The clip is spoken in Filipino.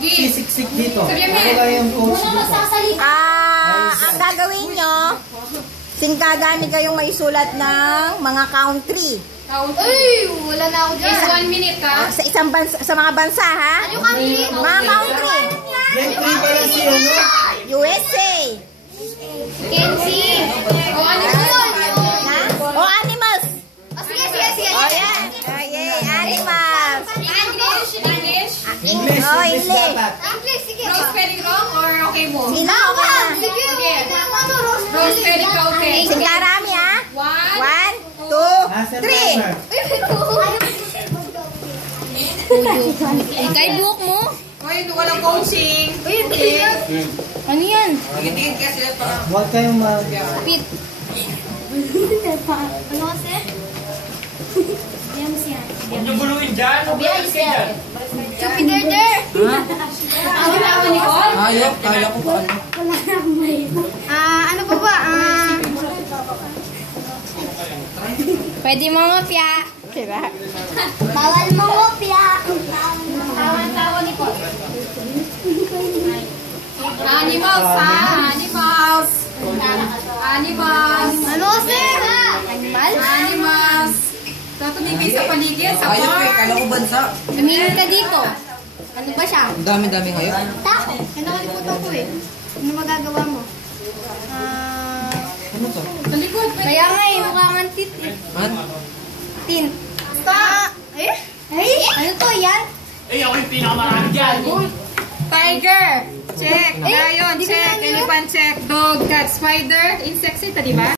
sisiksik dito. Ano ba yung coach dito? Ang gagawin nyo, singkadami kayong may sulat ng mga country. Ay, wala na ako dyan. Is 1 minute ka? Sa isang bansa, sa mga bansa, ha? Ano country? Mga country. Country pala si ano? USA. Kenzie. O ano yun? O animals. Sige, sige, sige. O yan. Yay, animals. English? English? English, Oh, English English. dapat. English, sige. Rose spelling wrong or okay mo? Sino? Okay na. Sige. Rose spelling ka okay. Singkarami, ha? 1, 1, 2, 3. Kay buhok mo? Uy, ito walang coaching. Ano yan? Tingin-tingin ka sila pa. Huwag kayong Pit. Ano kasi? Yan siya. Huwag niyo guluhin dyan. Biyahe siya. Chupider. Ang tawag ni Paul? Ayaw, kala ko ba ano? Ano pa ba? Pwede mga pya. Diba? Bawal mga pya. Ang tawag ni Paul. Animals, ha? Animals. Animals. Ano kasi? Animal? Animals. Tatumingin sa paligid, sa Ayaw, park. kala ko bansa. Tumingin ka dito. Ano ba siya? Ang dami-dami ngayon. Tako. Nakalimutan ko eh. Ano magagawa mo? Ano to? Sa likod. Kaya nga eh, mukhang tit eh. Man? Tin. Eh? Ano to yan? Eh, ako yung pinakamarami dyan. Tiger. Check. Lion, check. ano? Elephant, check. Dog, cat, spider. Insects ito, di ba?